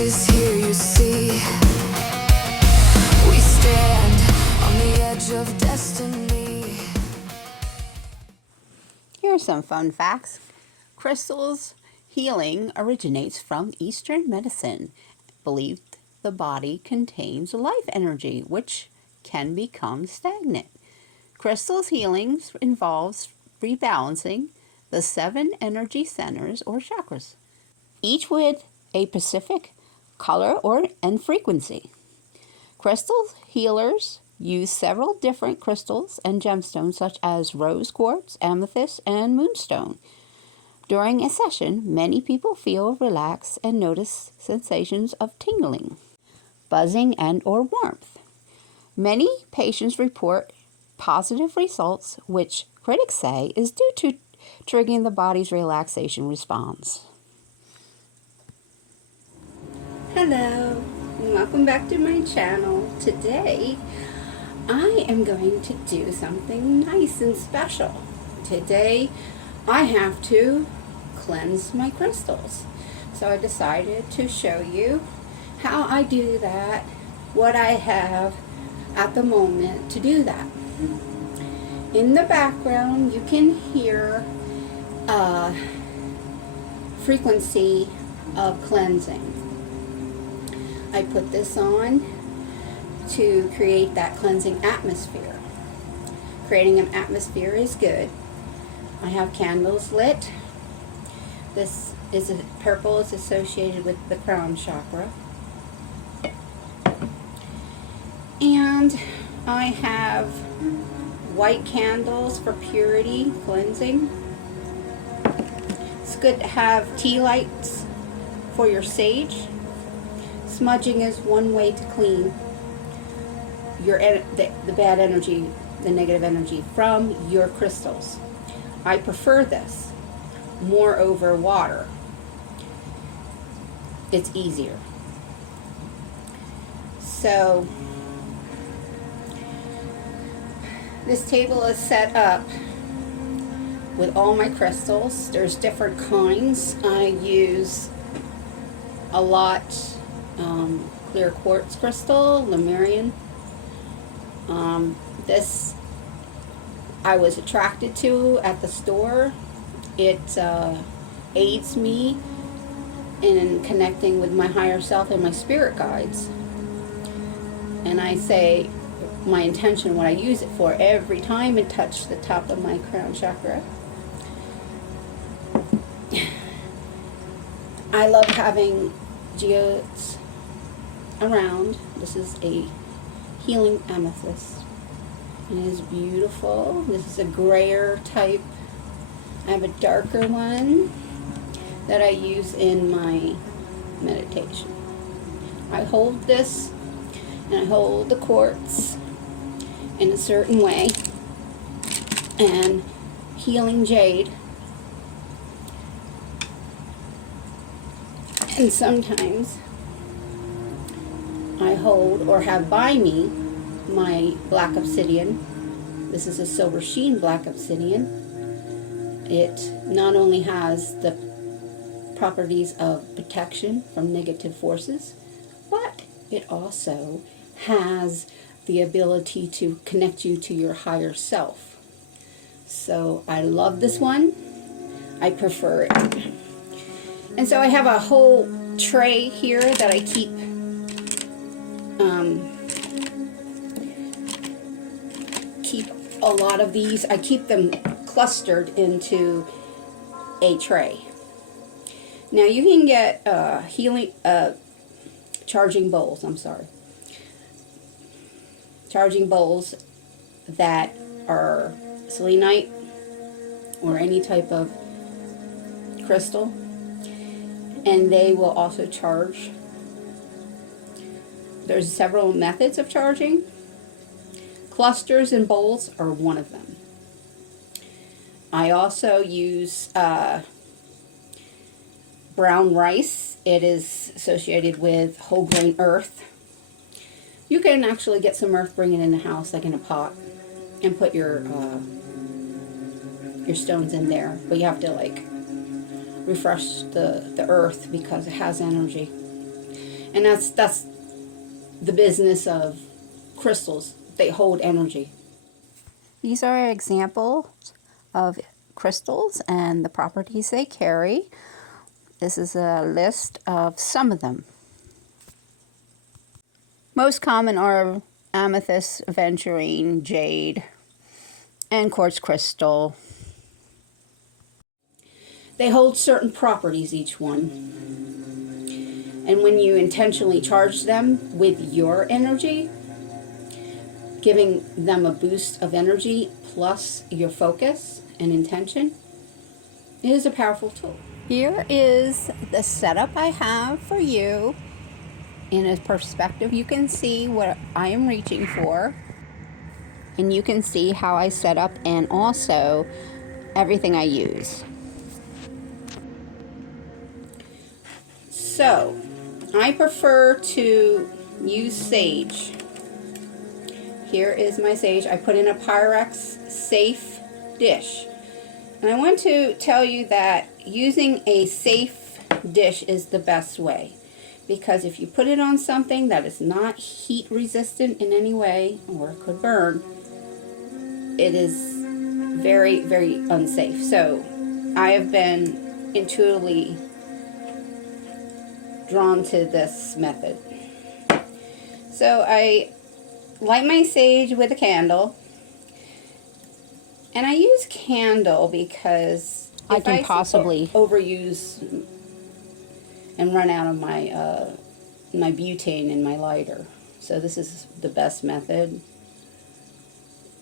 is here, you see. We stand on the edge of destiny. Here are some fun facts. Crystals healing originates from Eastern medicine. Believed the body contains life energy, which can become stagnant. Crystals healing involves rebalancing the 7 energy centers or chakras, each with a specific color and frequency. Crystal healers use several different crystals and gemstones such as rose quartz, amethyst, and moonstone. During a session, many people feel relaxed and notice sensations of tingling, buzzing, and or warmth. Many patients report positive results, which critics say is due to triggering the body's relaxation response. Hello, and welcome back to my channel. Today, I am going to do something nice and special. Today, I have to cleanse my crystals. So I decided to show you how I do that, what I have at the moment to do that. In the background, you can hear a frequency of cleansing. I put this on to create that cleansing atmosphere. Creating an atmosphere is good. I have candles lit. This is purple is associated with the crown chakra. And I have white candles for purity, cleansing. It's good to have tea lights for your sage. Smudging is one way to clean the bad energy, the negative energy from your crystals. I prefer this more over water. It's easier. So this table is set up with all my crystals. There's different kinds. I use a lot clear quartz crystal, Lemurian. This I was attracted to at the store. It aids me in connecting with my higher self and my spirit guides. And I say my intention, what I use it for, every time it touched the top of my crown chakra. I love having geodes around. This is a healing amethyst. It is beautiful. This is a grayer type. I have a darker one that I use in my meditation. I hold this and I hold the quartz in a certain way, and healing jade. And sometimes I hold or have by me my black obsidian. This is a silver sheen black obsidian. It not only has the properties of protection from negative forces, but it also has the ability to connect you to your higher self. So I love this one. I prefer it. And so I have a whole tray here that I keep a lot of these. I keep them clustered into a tray. Now you can get charging bowls. Charging bowls that are selenite or any type of crystal, and they will also charge. There's several methods of charging. Clusters and bowls are one of them. I also use brown rice. It is associated with whole grain earth. You can actually get some earth, bring it in the house, like in a pot, and put your stones in there. But you have to like refresh the earth because it has energy. And that's the business of crystals. They hold energy. These are examples of crystals and the properties they carry. This is a list of some of them. Most common are amethyst, aventurine, jade, and quartz crystal. They hold certain properties, each one. And when you intentionally charge them with your energy, giving them a boost of energy plus your focus and intention, it is a powerful tool. Here is the setup I have for you. In a perspective, you can see what I am reaching for, and you can see how I set up and also everything I use. So, I prefer to use sage. Here is my sage. I put in a Pyrex safe dish. And I want to tell you that using a safe dish is the best way. Because if you put it on something that is not heat resistant in any way, or it could burn, it is very, very unsafe. So I have been intuitively drawn to this method. So I light my sage with a candle. And I use candle because I can possibly overuse and run out of my my butane in my lighter. So this is the best method.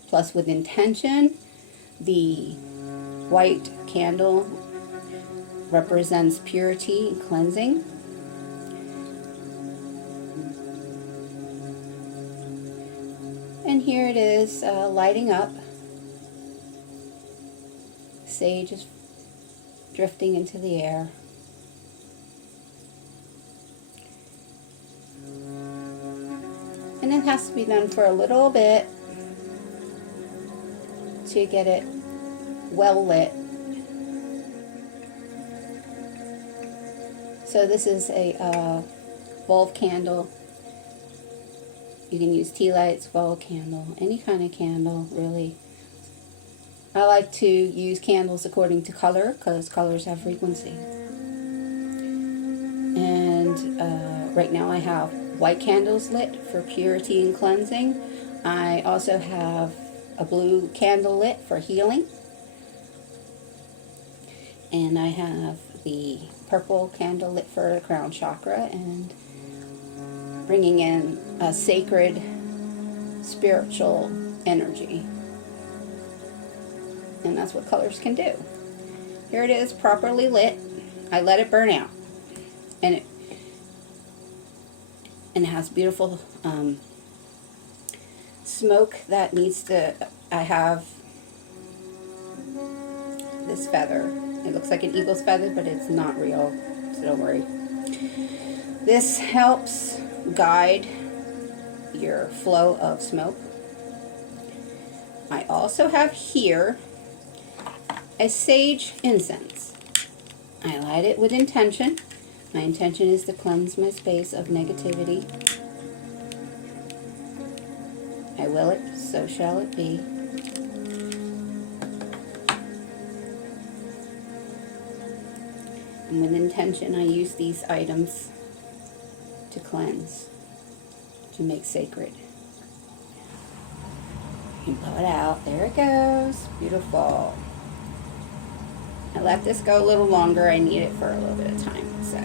Plus, with intention, the white candle represents purity and cleansing. And here it is lighting up. Sage is drifting into the air. And it has to be done for a little bit to get it well lit. So this is a bulb candle. You can use tea lights, bulb candle, any kind of candle, really. I like to use candles according to color, because colors have frequency. And right now I have white candles lit for purity and cleansing. I also have a blue candle lit for healing. And I have the purple candle lit for the crown chakra and bringing in a sacred spiritual energy. And that's what colors can do. Here it is, properly lit. I let it burn out. And it has beautiful smoke that needs to, I have this feather. It looks like an eagle's feather, but it's not real, so don't worry. This helps guide your flow of smoke. I also have here a sage incense. I light it with intention. My intention is to cleanse my space of negativity. I will it, so shall it be. And with intention, I use these items to cleanse, to make sacred. You can blow it out. There it goes. Beautiful. I let this go a little longer. I need it for a little bit of time. So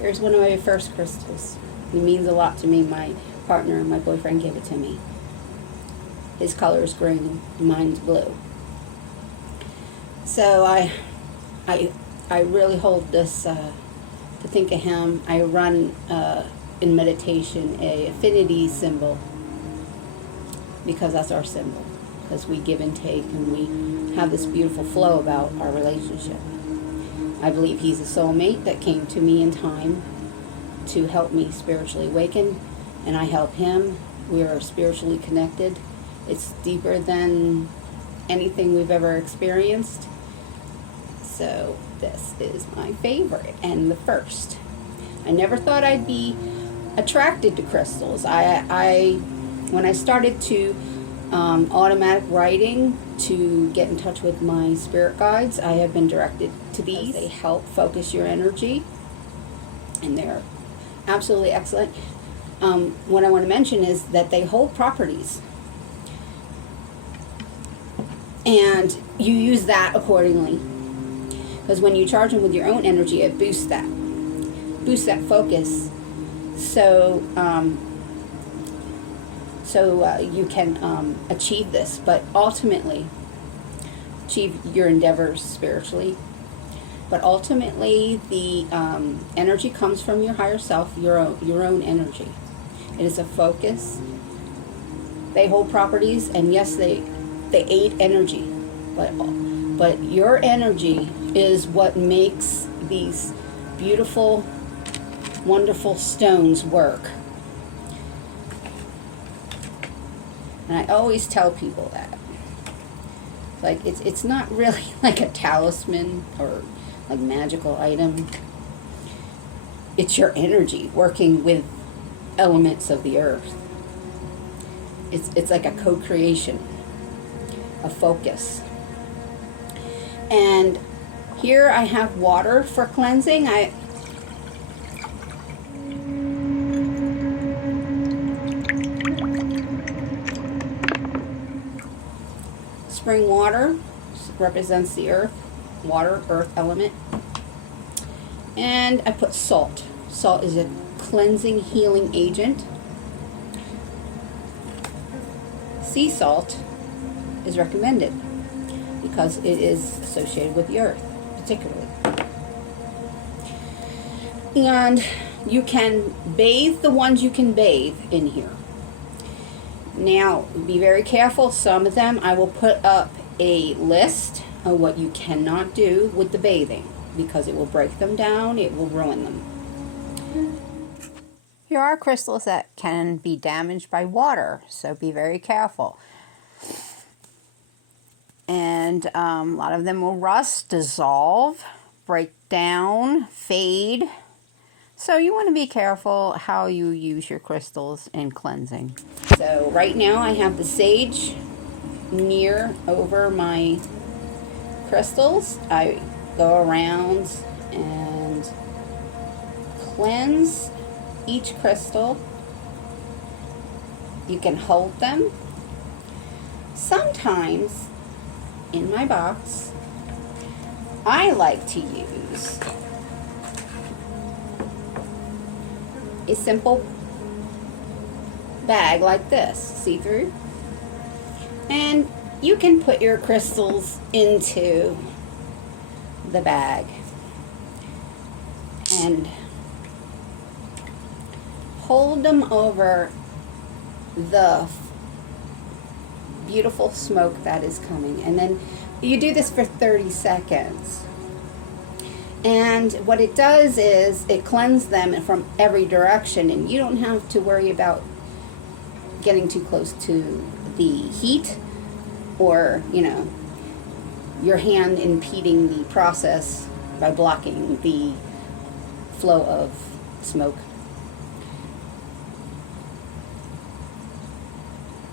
here's one of my first crystals. It means a lot to me. My partner, my boyfriend, gave it to me. His color is green, mine's blue. So I really hold this to think of him. I run in meditation a affinity symbol, because that's our symbol. Because we give and take, and we have this beautiful flow about our relationship. I believe he's a soulmate that came to me in time to help me spiritually awaken, and I help him. We are spiritually connected. It's deeper than anything we've ever experienced. So this is my favorite and the first. I never thought I'd be attracted to crystals. When I started to automatic writing to get in touch with my spirit guides, I have been directed to these. They help focus your energy, and they're absolutely excellent. What I want to mention is that they hold properties, and you use that accordingly. Because when you charge them with your own energy, it boosts that focus. So you can achieve this, but ultimately achieve your endeavors spiritually. But ultimately, the energy comes from your higher self, your own energy. It is a focus. They hold properties, and yes, they aid energy, but your energy is what makes these beautiful, wonderful stones work. And I always tell people that. Like, it's not really like a talisman or like magical item. It's your energy working with elements of the earth. It's like a co-creation, a focus. And here I have water for cleansing. Spring water represents the earth, water, earth element. And I put salt. Salt is a cleansing, healing agent. Sea salt is recommended because it is associated with the earth, particularly. And you can bathe the ones you can bathe in here. Now, be very careful. Some of them, I will put up a list of what you cannot do with the bathing, because it will break them down, it will ruin them. Here are crystals that can be damaged by water, so be very careful. And a lot of them will rust, dissolve, break down, fade. So you want to be careful how you use your crystals in cleansing. So right now I have the sage near over my crystals. I go around and cleanse each crystal. You can hold them. Sometimes in my box I like to use a simple bag like this, see-through, and you can put your crystals into the bag and hold them over the beautiful smoke that is coming, and then you do this for 30 seconds. And what it does is it cleanses them from every direction, and you don't have to worry about getting too close to the heat or, your hand impeding the process by blocking the flow of smoke.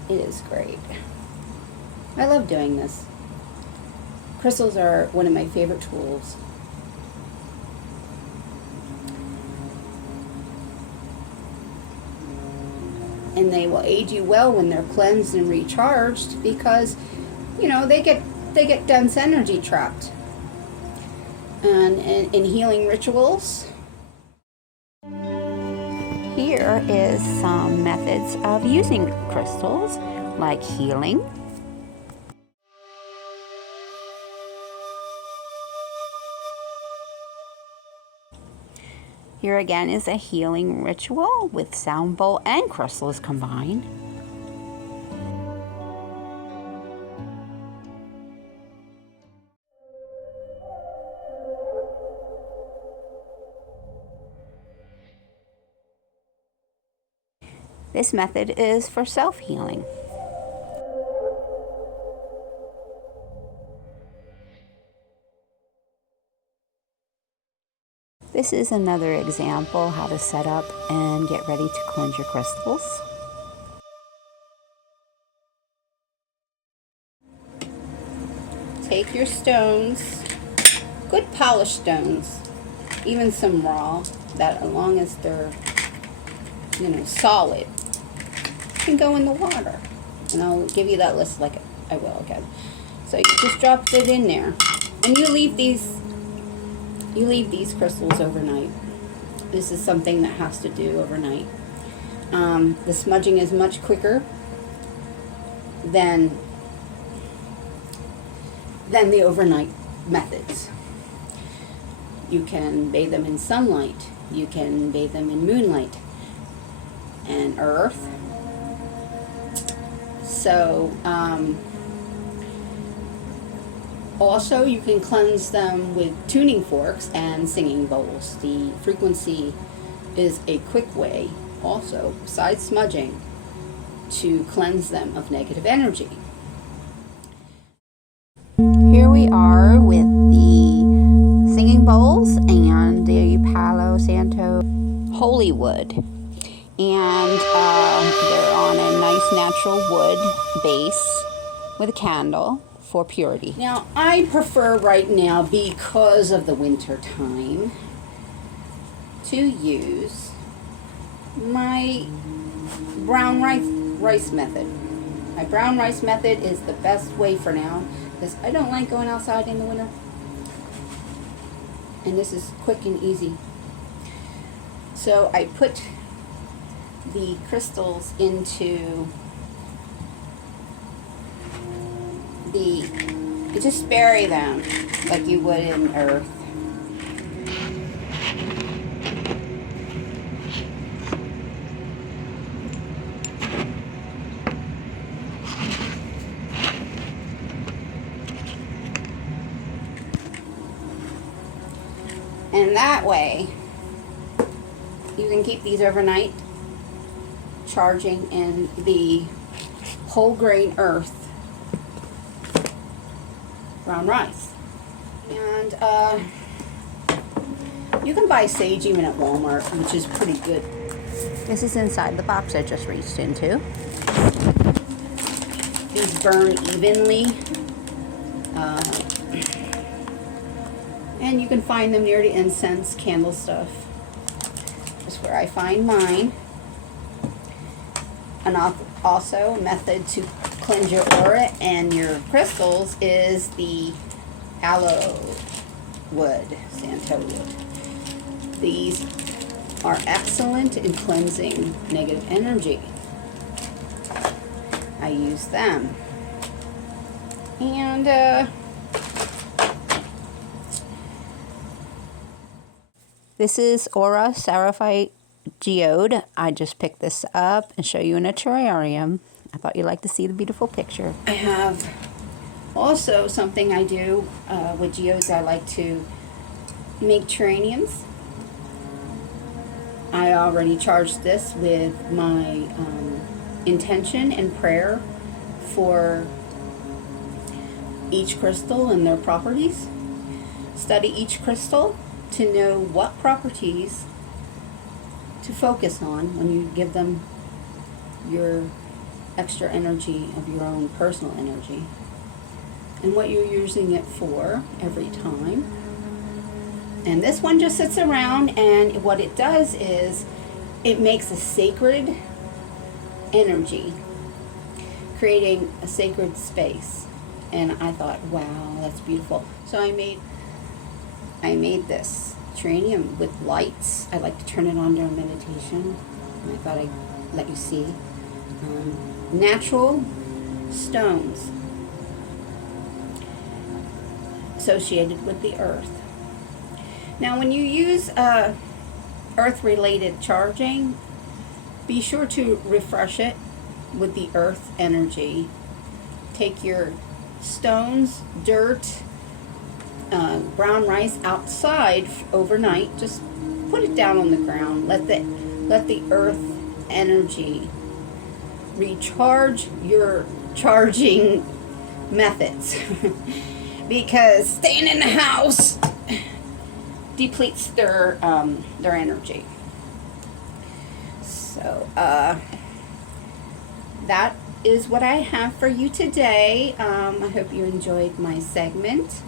It is great. I love doing this. Crystals are one of my favorite tools. And they will aid you well when they're cleansed and recharged, because they get dense energy trapped. And in healing rituals, here is some methods of using crystals, like healing. Here again is a healing ritual with sound bowl and crystals combined. This method is for self-healing. This is another example how to set up and get ready to cleanse your crystals. Take your stones, good polished stones, even some raw, that as long as they're, solid, can go in the water. And I'll give you that list like I will again. So you just drop it in there, and you leave these crystals overnight. This is something that has to do overnight. The smudging is much quicker than the overnight methods. You can bathe them in sunlight. You can bathe them in moonlight and earth. So, also, you can cleanse them with tuning forks and singing bowls. The frequency is a quick way, also, besides smudging, to cleanse them of negative energy. Here we are with the singing bowls and the Palo Santo holy wood. And they're on a nice natural wood base with a candle for purity. Now, I prefer right now, because of the winter time, to use my brown rice method. My brown rice method is the best way for now, because I don't like going outside in the winter. And this is quick and easy. So I put the crystals into you just bury them like you would in earth. And that way, you can keep these overnight, charging in the whole grain earth brown rice. And you can buy sage even at Walmart, which is pretty good. This is inside the box I just reached into. These burn evenly. And you can find them near the incense candle stuff. That's where I find mine. And also, a method to cleanse your aura and your crystals is the aloe wood, Santo wood. These are excellent in cleansing negative energy. I use them. And this is Aura Seraphite Geode. I just picked this up and show you in a terrarium. I thought you'd like to see the beautiful picture. I have also something I do with geodes. I like to make terrariums. I already charged this with my intention and prayer for each crystal and their properties. Study each crystal to know what properties to focus on when you give them your extra energy of your own personal energy, and what you're using it for every time. And this one just sits around, and what it does is it makes a sacred energy, creating a sacred space. And I thought, wow, that's beautiful. So I made this terrarium with lights. I like to turn it on during meditation, and I thought I'd let you see. Natural stones associated with the earth. Now, when you use earth-related charging, be sure to refresh it with the earth energy. Take your stones, dirt, brown rice outside overnight. Just put it down on the ground. Let the earth energy recharge your charging methods. Because staying in the house depletes their energy. So that is what I have for you today. I hope you enjoyed my segment,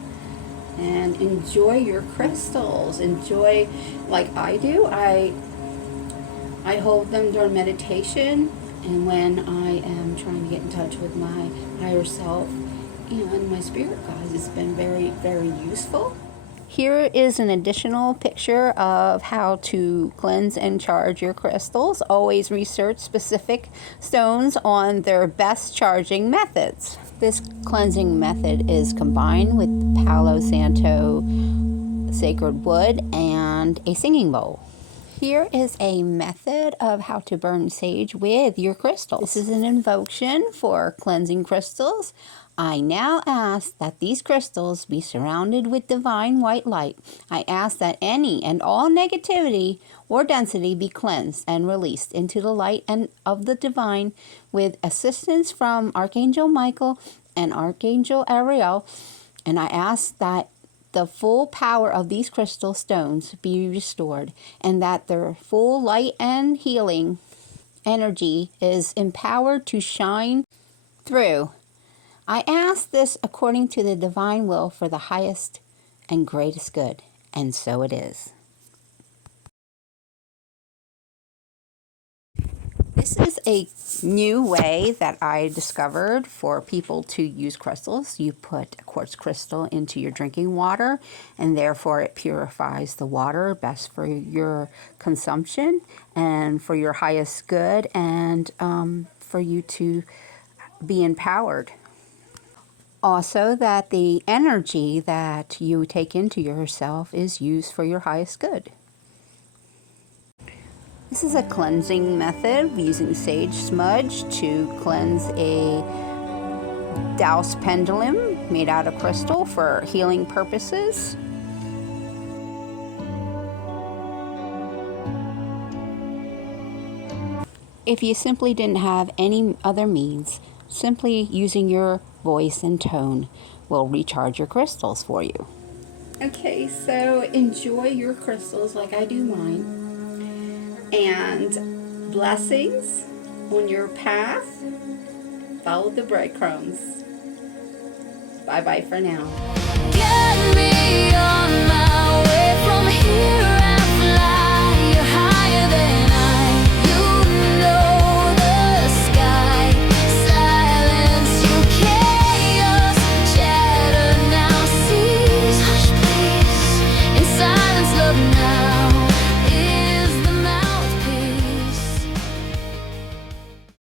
and enjoy your crystals. Enjoy, like I do. I hold them during meditation, and when I am trying to get in touch with my higher self and my spirit guides. It's been very, very useful. Here is an additional picture of how to cleanse and charge your crystals. Always research specific stones on their best charging methods. This cleansing method is combined with Palo Santo sacred wood and a singing bowl. Here is a method of how to burn sage with your crystals. This is an invocation for cleansing crystals. I now ask that these crystals be surrounded with divine white light. I ask that any and all negativity or density be cleansed and released into the light and of the divine with assistance from Archangel Michael and Archangel Ariel. And I ask that the full power of these crystal stones be restored, and that their full light and healing energy is empowered to shine through. I ask this according to the divine will for the highest and greatest good, and so it is. This is a new way that I discovered for people to use crystals. You put a quartz crystal into your drinking water, and therefore it purifies the water, best for your consumption and for your highest good, and for you to be empowered. Also, that the energy that you take into yourself is used for your highest good. This is a cleansing method using sage smudge to cleanse a Dow's pendulum made out of crystal for healing purposes. If you simply didn't have any other means, simply using your voice and tone will recharge your crystals for you. Okay, so enjoy your crystals like I do mine. And blessings on your path. Follow the breadcrumbs. Bye-bye for now. Yeah.